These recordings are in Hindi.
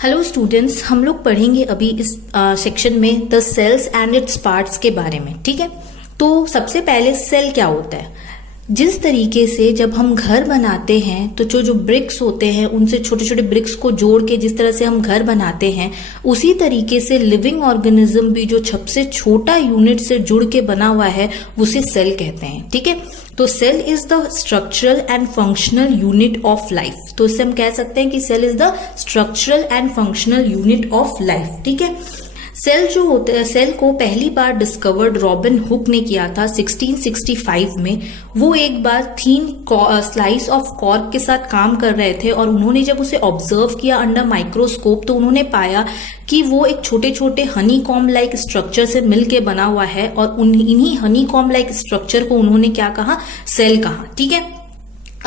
हेलो स्टूडेंट्स, हम लोग पढ़ेंगे अभी इस सेक्शन में the cells and its parts के बारे में। ठीक है, तो सबसे पहले सेल क्या होता है। जिस तरीके से जब हम घर बनाते हैं तो जो ब्रिक्स होते हैं उनसे छोटे छोटे ब्रिक्स को जोड़ के जिस तरह से हम घर बनाते हैं, उसी तरीके से लिविंग ऑर्गेनिज्म भी जो सबसे छोटा यूनिट से जुड़ के बना हुआ है उसे सेल कहते हैं। ठीक है, तो cell is the structural and functional unit of life. तो इससे हम कह सकते हैं कि cell is the structural and functional unit of life. ठीक है, सेल जो होते हैं, सेल को पहली बार डिस्कवर्ड रॉबिन हुक ने किया था 1665 में। वो एक बार थीन स्लाइस ऑफ कॉर्क के साथ काम कर रहे थे और उन्होंने जब उसे ऑब्जर्व किया अंडर माइक्रोस्कोप तो उन्होंने पाया कि वो एक छोटे छोटे हनी कॉम लाइक स्ट्रक्चर से मिलके बना हुआ है और इन्हीं हनी कॉम लाइक स्ट्रक्चर को उन्होंने क्या कहा, सेल कहा। ठीक है,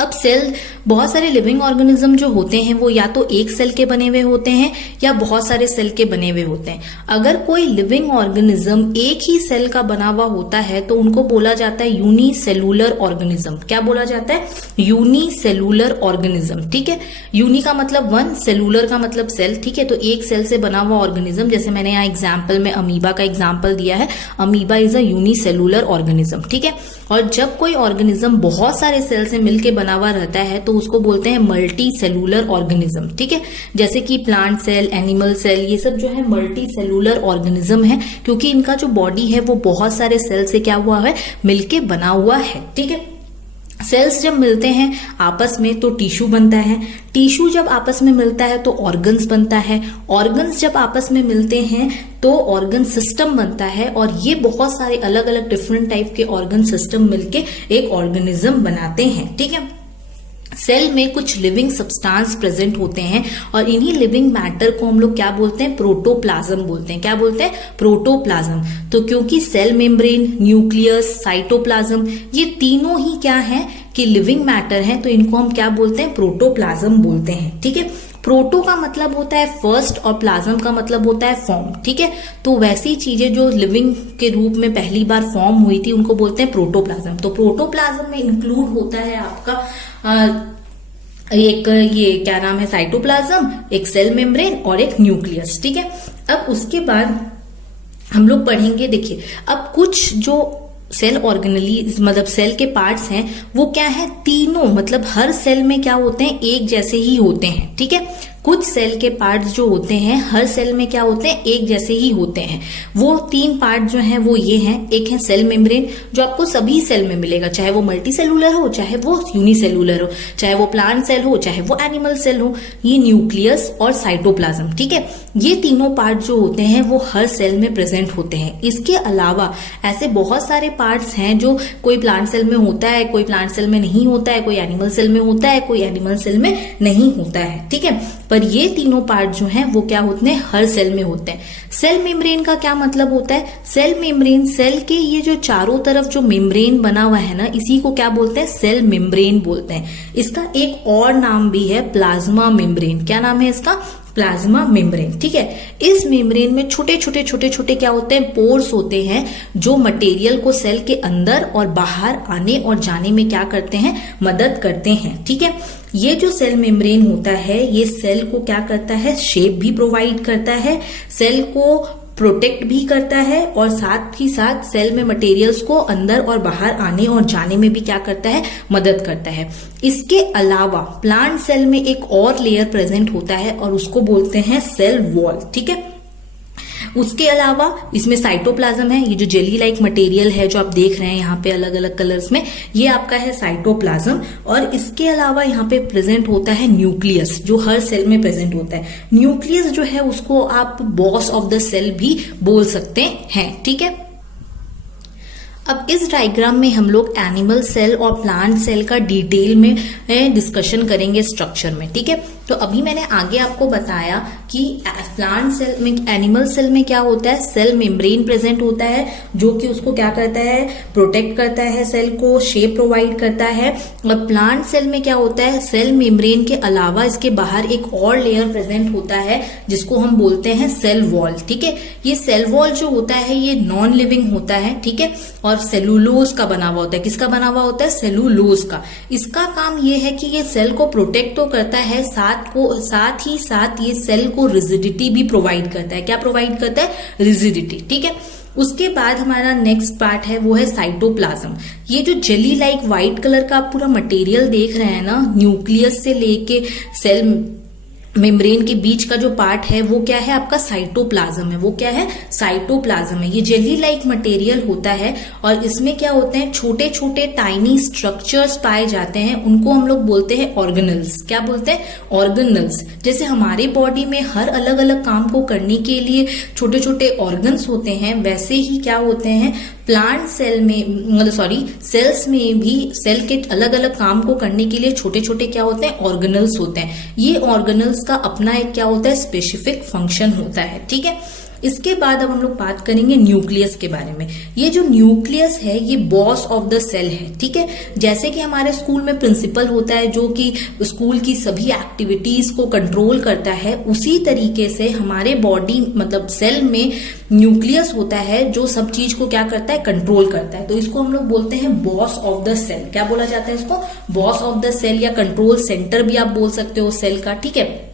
अब सेल, बहुत सारे लिविंग ऑर्गेनिज्म जो होते हैं वो या तो एक सेल के बने हुए होते हैं या बहुत सारे सेल के बने हुए होते हैं। अगर कोई लिविंग ऑर्गेनिज्म एक ही सेल का बना हुआ होता है तो उनको बोला जाता है यूनिसेलुलर ऑर्गेनिज्म। क्या बोला जाता है? Unicellular organism. ठीक है, यूनि का मतलब वन, सेलुलर का मतलब सेल। ठीक है, तो एक सेल से बना हुआ ऑर्गेनिज्म, जैसे मैंने यहाँ एग्जाम्पल में अमीबा का एग्जाम्पल दिया है, amoeba is a unicellular organism. ठीक है, और जब कोई ऑर्गेनिज्म बहुत सारे सेल से मिलकर बना हुआ रहता है तो उसको बोलते हैं मल्टी सेलुलर ऑर्गेनिज्म। ठीक है, जैसे कि प्लांट सेल, एनिमल सेल, ये सब जो है मल्टी सेलुलर ऑर्गेनिज्म है क्योंकि इनका जो बॉडी है वो बहुत सारे सेल से क्या हुआ है, मिलके बना हुआ है। ठीक है, सेल्स जब मिलते हैं आपस में तो टिश्यू बनता है, टिश्यू जब आपस में मिलता है तो ऑर्गन्स बनता है, ऑर्गन्स जब आपस में मिलते हैं तो ऑर्गन सिस्टम बनता है और ये बहुत सारे अलग अलग डिफरेंट टाइप के ऑर्गन सिस्टम मिलके एक ऑर्गेनिज्म बनाते हैं। ठीक है, सेल में कुछ लिविंग सब्सटेंस प्रेजेंट होते हैं और इन्हीं लिविंग मैटर को हम लोग क्या बोलते हैं, प्रोटोप्लाज्म बोलते हैं। क्या बोलते हैं? प्रोटोप्लाज्म। तो क्योंकि सेल मेम्ब्रेन, न्यूक्लियस, साइटोप्लाज्म ये तीनों ही क्या है कि लिविंग मैटर है, तो इनको हम क्या बोलते हैं, प्रोटोप्लाज्म बोलते हैं। ठीक है, प्रोटो का मतलब होता है फर्स्ट और प्लाज्म का मतलब होता है फॉर्म। ठीक है, तो वैसी चीजें जो लिविंग के रूप में पहली बार फॉर्म हुई थी उनको बोलते हैं प्रोटोप्लाज्म। तो प्रोटोप्लाज्म में इंक्लूड होता है आपका एक ये क्या नाम है, साइटोप्लाज्म, एक सेल मेम्ब्रेन और एक न्यूक्लियस। ठीक है, अब उसके बाद हम लोग पढ़ेंगे, देखिए अब कुछ जो सेल ऑर्गेनली मतलब सेल के पार्ट्स हैं वो क्या है, तीनों मतलब हर सेल में क्या होते हैं, एक जैसे ही होते हैं। ठीक है, कुछ सेल के पार्ट्स जो होते हैं हर सेल में क्या होते हैं, एक जैसे ही होते हैं। वो तीन पार्ट जो हैं वो ये हैं, एक है सेल मेम्ब्रेन जो आपको सभी सेल में मिलेगा, चाहे वो मल्टी सेलुलर हो, चाहे वो यूनिसेलुलर हो, चाहे वो प्लांट सेल हो, चाहे वो एनिमल सेल हो, ये न्यूक्लियस और साइटोप्लाज्म। ठीक है, ये तीनों पार्ट जो होते हैं वो हर सेल में प्रेजेंट होते हैं। इसके अलावा ऐसे बहुत सारे पार्ट्स हैं जो कोई प्लांट सेल में होता है, कोई प्लांट सेल में नहीं होता है, कोई एनिमल सेल में होता है, कोई एनिमल सेल में नहीं होता है। ठीक है, पर ये तीनों पार्ट जो हैं वो क्या होते हैं, हर सेल में होते हैं। सेल मेम्ब्रेन का क्या मतलब होता है? सेल मेम्ब्रेन, सेल के ये जो चारों तरफ जो मेम्ब्रेन बना हुआ है ना, इसी को क्या बोलते हैं, सेल मेम्ब्रेन बोलते हैं। इसका एक और नाम भी है प्लाज्मा मेम्ब्रेन। क्या नाम है इसका? Plasma membrane. ठीक है, इस मेम्ब्रेन में छोटे छोटे क्या होते हैं, पोर्स होते हैं जो मटेरियल को सेल के अंदर और बाहर आने और जाने में क्या करते हैं, मदद करते हैं। ठीक है, ये जो सेल मेम्ब्रेन होता है ये सेल को क्या करता है, शेप भी प्रोवाइड करता है, सेल को प्रोटेक्ट भी करता है और साथ ही साथ सेल में मटेरियल्स को अंदर और बाहर आने और जाने में भी क्या करता है, मदद करता है। इसके अलावा प्लांट सेल में एक और लेयर प्रेजेंट होता है और उसको बोलते हैं सेल वॉल। ठीक है, उसके अलावा इसमें साइटोप्लाज्म है, ये जो जेली लाइक मटेरियल है जो आप देख रहे हैं यहाँ पे अलग अलग कलर्स में, ये आपका है साइटोप्लाज्म। और इसके अलावा यहाँ पे प्रेजेंट होता है न्यूक्लियस जो हर सेल में प्रेजेंट होता है। न्यूक्लियस जो है उसको आप बॉस ऑफ द सेल भी बोल सकते हैं। ठीक है, अब इस डायग्राम में हम लोग एनिमल सेल और प्लांट सेल का डिटेल में डिस्कशन करेंगे स्ट्रक्चर में। ठीक है, तो अभी मैंने आगे आपको बताया कि प्लांट सेल में, एनिमल सेल में क्या होता है, सेल मेम्ब्रेन प्रेजेंट होता है जो कि उसको क्या करता है, प्रोटेक्ट करता है, सेल को शेप प्रोवाइड करता है। और प्लांट सेल में क्या होता है, सेल मेम्ब्रेन के अलावा इसके बाहर एक और लेयर प्रेजेंट होता है जिसको हम बोलते हैं सेल वॉल। ठीक है, ये सेल वॉल जो होता है ये नॉन लिविंग होता है। ठीक है, और और सेलुलोज का बना हुआ होता है। किसका बना हुआ होता है? सेलुलोज का। इसका काम ये है कि ये सेल को प्रोटेक्ट तो करता है, साथ ही साथ ये सेल को रिजिडिटी भी प्रोवाइड करता है। क्या प्रोवाइड करता है? रिजिडिटी। ठीक है। उसके बाद हमारा नेक्स्ट पार्ट है वो है साइटोप्लाज्म। ये जो जेली लाइक व्हाइट कलर का आप पूरा मटेरियल देख रहे हैं ना, न्यूक्लियस से लेके सेल मेम्ब्रेन के बीच का जो पार्ट है वो क्या है? आपका साइटोप्लाज्म है। वो क्या है? साइटोप्लाज्म है। ये जेली लाइक मटेरियल होता है और इसमें क्या होते हैं? छोटे छोटे टाइनी स्ट्रक्चर्स पाए जाते हैं, उनको हम लोग बोलते हैं ऑर्गेनल्स। क्या बोलते हैं? ऑर्गेनल्स। जैसे हमारे बॉडी में हर अलग अलग काम को करने के लिए छोटे छोटे ऑर्गन्स होते हैं, वैसे ही क्या होते हैं प्लांट सेल में, सेल्स में भी सेल के अलग अलग काम को करने के लिए छोटे छोटे क्या होते हैं? ऑर्गेनल्स होते हैं। ये ऑर्गेनल्स का अपना एक क्या होता है? स्पेसिफिक फंक्शन होता है। ठीक है। इसके बाद अब हम लोग बात करेंगे न्यूक्लियस के बारे में। ये जो न्यूक्लियस है ये बॉस ऑफ द सेल है। ठीक है। जैसे कि हमारे स्कूल में प्रिंसिपल होता है जो कि स्कूल की सभी एक्टिविटीज को कंट्रोल करता है, उसी तरीके से हमारे बॉडी मतलब सेल में न्यूक्लियस होता है जो सब चीज को क्या करता है? कंट्रोल करता है। तो इसको हम लोग बोलते हैं बॉस ऑफ द सेल। क्या बोला जाता है इसको? बॉस ऑफ द सेल या कंट्रोल सेंटर भी आप बोल सकते हो सेल का। ठीक है।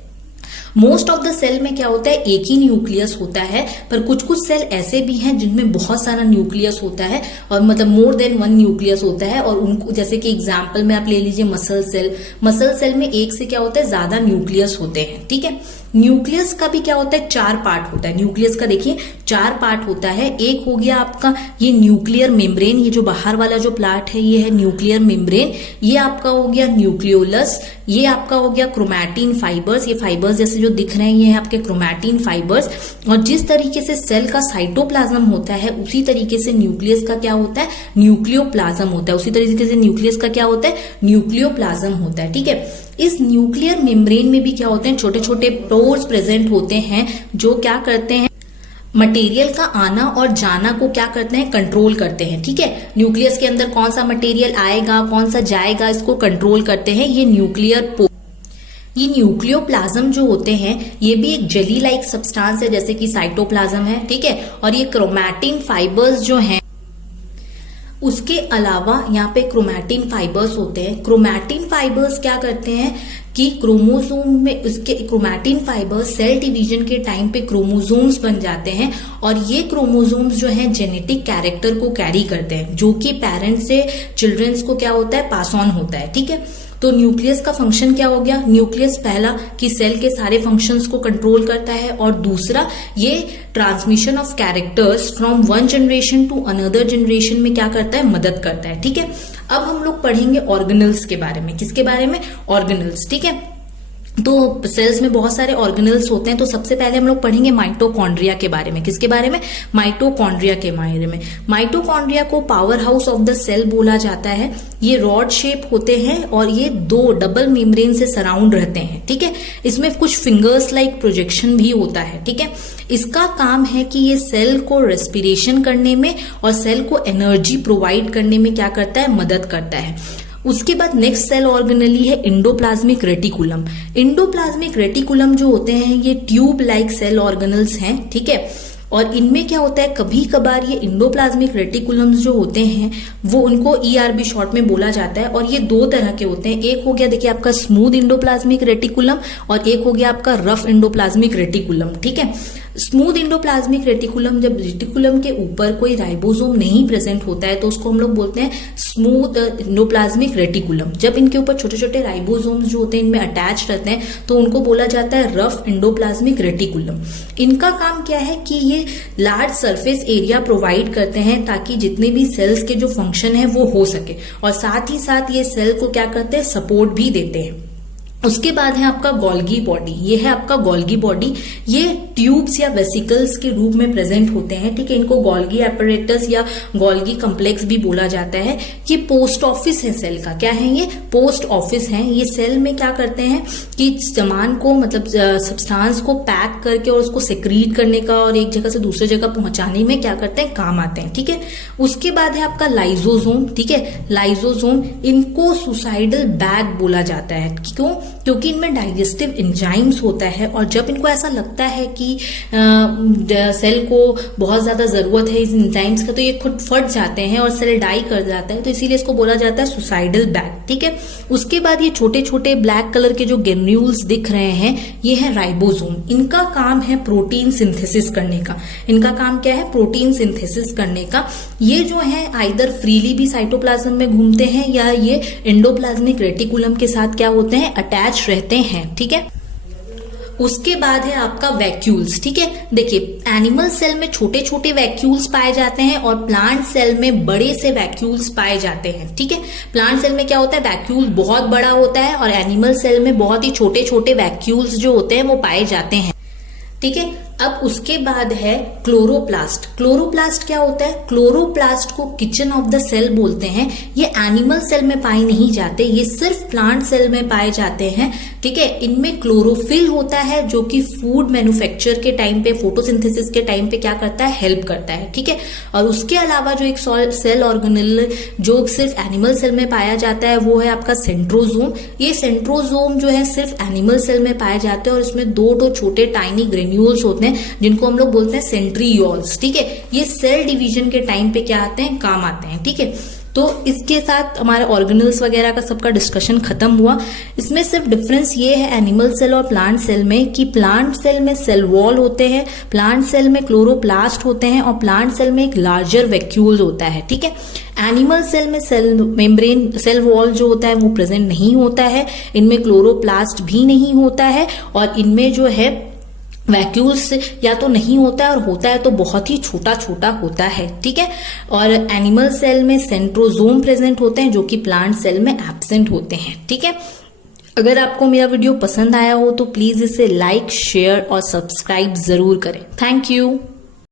मोस्ट ऑफ द सेल में क्या होता है? एक ही न्यूक्लियस होता है, पर कुछ कुछ सेल ऐसे भी हैं जिनमें बहुत सारा न्यूक्लियस होता है और मतलब मोर देन वन न्यूक्लियस होता है। और उनको जैसे कि एग्जांपल में आप ले लीजिए मसल सेल। मसल सेल में एक से क्या होता है? ज्यादा न्यूक्लियस होते हैं। ठीक है। न्यूक्लियस का भी क्या होता है? 4 पार्ट होता है। न्यूक्लियस का देखिए 4 पार्ट होता है। एक हो गया आपका ये न्यूक्लियर मेम्ब्रेन, ये जो बाहर वाला जो पार्ट है ये है न्यूक्लियर मेम्ब्रेन। ये आपका हो गया न्यूक्लियोलस। ये आपका हो गया क्रोमैटिन फाइबर्स। ये फाइबर्स जैसे जो दिख रहे हैं ये है आपके क्रोमैटिन फाइबर्स। और जिस तरीके से सेल का साइटोप्लाज्म होता है उसी तरीके से न्यूक्लियस का क्या होता है? न्यूक्लियोप्लाज्म होता है। उसी तरीके से न्यूक्लियस का क्या होता है? न्यूक्लियोप्लाज्म होता है। ठीक है। इस न्यूक्लियर मेम्ब्रेन में भी क्या होते हैं? छोटे छोटे पोर्स प्रेजेंट होते हैं जो क्या करते हैं? मटेरियल का आना और जाना को क्या करते हैं? कंट्रोल करते हैं। ठीक है। न्यूक्लियस के अंदर कौन सा मटेरियल आएगा, कौन सा जाएगा, इसको कंट्रोल करते हैं ये न्यूक्लियर पोर। ये न्यूक्लियोप्लाज्म जो होते हैं ये भी एक जेली लाइक सब्सटेंस है जैसे कि साइटोप्लाज्म है। ठीक है। और ये क्रोमैटिन फाइबर्स जो हैं, उसके अलावा यहाँ पे क्रोमैटिन फाइबर्स होते हैं। क्रोमैटिन फाइबर्स क्या करते हैं कि क्रोमोसोम में उसके क्रोमैटिन फाइबर्स सेल डिवीजन के टाइम पे क्रोमोसोम्स बन जाते हैं और ये क्रोमोसोम्स जो हैं जेनेटिक कैरेक्टर को कैरी करते हैं जो कि पेरेंट्स से चिल्ड्रंस को क्या होता है? पास ऑन होता है। ठीक है। तो न्यूक्लियस का फंक्शन क्या हो गया? न्यूक्लियस पहला कि सेल के सारे फंक्शंस को कंट्रोल करता है और दूसरा ये transmission of characters from one generation to another generation में क्या करता है? मदद करता है। ठीक है। अब हम लोग पढ़ेंगे ऑर्गेनल्स के बारे में। किसके बारे में? ऑर्गेनल्स। ठीक है। तो सेल्स में बहुत सारे ऑर्गेनल्स होते हैं। तो सबसे पहले हम लोग पढ़ेंगे माइटोकॉन्ड्रिया के बारे में। किसके बारे में? माइटोकॉन्ड्रिया के बारे में। माइटोकॉन्ड्रिया को power house of the cell बोला जाता है। ये रॉड शेप होते हैं और ये 2 डबल मेम्ब्रेन से सराउंड रहते हैं। ठीक है। इसमें कुछ फिंगर्स लाइक प्रोजेक्शन भी होता है। ठीक है। इसका काम है कि ये सेल को रेस्पिरेशन करने में और सेल को एनर्जी प्रोवाइड करने में क्या करता है? मदद करता है। उसके बाद नेक्स्ट सेल ऑर्गेनली है इंडोप्लाज्मिक रेटिकुलम। इंडोप्लाज्मिक रेटिकुलम जो होते हैं ये ट्यूब लाइक सेल ऑर्गेनल्स हैं। ठीक है। और इनमें क्या होता है? कभी कभार ये इंडोप्लाज्मिक रेटिकुलम्स जो होते हैं वो उनको ERB शॉर्ट में बोला जाता है और ये 2 तरह के होते हैं। एक हो गया देखिए आपका स्मूथ इंडोप्लाज्मिक रेटिकुलम और एक हो गया आपका रफ इंडोप्लाज्मिक रेटिकुलम। ठीक है। स्मूथ इंडोप्लाज्मिक रेटिकुलम, जब रेटिकुलम के ऊपर कोई राइबोसोम नहीं प्रेजेंट होता है तो उसको हम लोग बोलते हैं स्मूथ इंडोप्लाज्मिक रेटिकुलम। जब इनके ऊपर छोटे छोटे राइबोसोम्स जो होते हैं इनमें अटैच रहते हैं तो उनको बोला जाता है रफ इंडोप्लाज्मिक रेटिकुलम। इनका काम क्या है कि ये लार्ज सरफेस एरिया प्रोवाइड करते हैं ताकि जितने भी सेल्स के जो फंक्शन है वो हो सके और साथ ही साथ ये सेल को क्या करते हैं? सपोर्ट भी देते हैं। उसके बाद है आपका गोल्गी बॉडी। ये है आपका गोल्गी बॉडी। ये ट्यूब्स या वेसिकल्स के रूप में प्रेजेंट होते हैं। ठीक है। इनको गोल्गी एपरेटस या गोल्गी कम्प्लेक्स भी बोला जाता है। ये पोस्ट ऑफिस है सेल का। क्या है? ये पोस्ट ऑफिस है। ये सेल में क्या करते हैं कि सामान को मतलब सब्सटेंस को पैक करके और उसको सेक्रीट करने का और एक जगह से दूसरे जगह पहुंचाने में क्या करते हैं? काम आते हैं। ठीक है। उसके बाद है आपका लाइजोसोम। ठीक है। लाइजोसोम, इनको सुसाइडल बैग बोला जाता है। क्यों? क्योंकि इनमें डाइजेस्टिव एंजाइम्स होता है, और जब इनको ऐसा लगता है कि सेल को बहुत ज्यादा जरूरत है इस एंजाइम्स का, तो ये खुद फट जाते हैं और सेल डाई कर जाता है, तो इसीलिए इसको बोला जाता है सुसाइडल बैग। ठीक है, उसके बाद ये छोटे छोटे ब्लैक कलर के जो ग्रेन्यूल्स दिख रहे हैं, ये है राइबोसोम। इनका काम है प्रोटीन सिंथेसिस करने का। इनका काम क्या है? प्रोटीन सिंथेसिस करने का। ये जो है आइदर फ्रीली भी साइटोप्लाज्म में घूमते हैं, या ये एंडोप्लाज्मिक रेटिकुलम के साथ क्या होते हैं? अटैच रहते हैं। ठीक है, उसके बाद है आपका वैक्यूल्स। ठीक है, देखिए एनिमल सेल में छोटे छोटे वैक्यूल्स पाए जाते हैं और प्लांट सेल में बड़े से वैक्यूल्स पाए जाते हैं। ठीक है, प्लांट सेल में क्या होता है? वैक्यूल बहुत बड़ा होता है, और एनिमल सेल में बहुत ही छोटे छोटे वैक्यूल्स जो होते हैं वो पाए जाते हैं। ठीक है, अब उसके बाद है क्लोरोप्लास्ट। क्लोरोप्लास्ट क्या होता है? क्लोरोप्लास्ट को किचन ऑफ द सेल बोलते हैं। ये एनिमल सेल में पाए नहीं जाते, ये सिर्फ प्लांट सेल में पाए जाते हैं। ठीक है, इनमें क्लोरोफिल होता है जो कि फूड मैन्युफैक्चर के टाइम पे, फोटोसिंथेसिस के टाइम पे क्या करता है? हेल्प करता है। ठीक है, और उसके अलावा जो एक सेल ऑर्गेनेल जो सिर्फ एनिमल सेल में पाया जाता है वो है आपका सेंट्रोजोम। ये सेंट्रोजोम जो है सिर्फ एनिमल सेल में पाए जाते हैं, और इसमें दो छोटे टाइनी ग्रेन्यूल्स होते हैं जिनको हम लोग बोलते हैं सेंट्रियोल्स। ठीक है, ये सेल डिवीजन के टाइम पे क्या आते हैं? काम आते हैं। ठीक है, तो इसके साथ हमारे ऑर्गेनल्स वगैरह का सबका डिस्कशन खत्म हुआ। इसमें सिर्फ डिफरेंस ये है एनिमल सेल और प्लांट सेल में कि प्लांट सेल में सेल वॉल होते हैं, प्लांट सेल में क्लोरोप्लास्ट होते हैं, और प्लांट सेल में एक लार्जर वैक्यूल होता है। ठीक है, एनिमल सेल में सेल मेम्ब्रेन, सेल वॉल जो होता है वो प्रेजेंट नहीं होता है, इनमें क्लोरोप्लास्ट भी नहीं होता है, और इनमें जो है वैक्यूल्स या तो नहीं होता है, और होता है तो बहुत ही छोटा छोटा होता है। ठीक है, और एनिमल सेल में सेंट्रोजोम प्रेजेंट होते हैं जो कि प्लांट सेल में एब्सेंट होते हैं। ठीक है, अगर आपको मेरा वीडियो पसंद आया हो तो प्लीज इसे लाइक, शेयर और सब्सक्राइब जरूर करें। Thank you.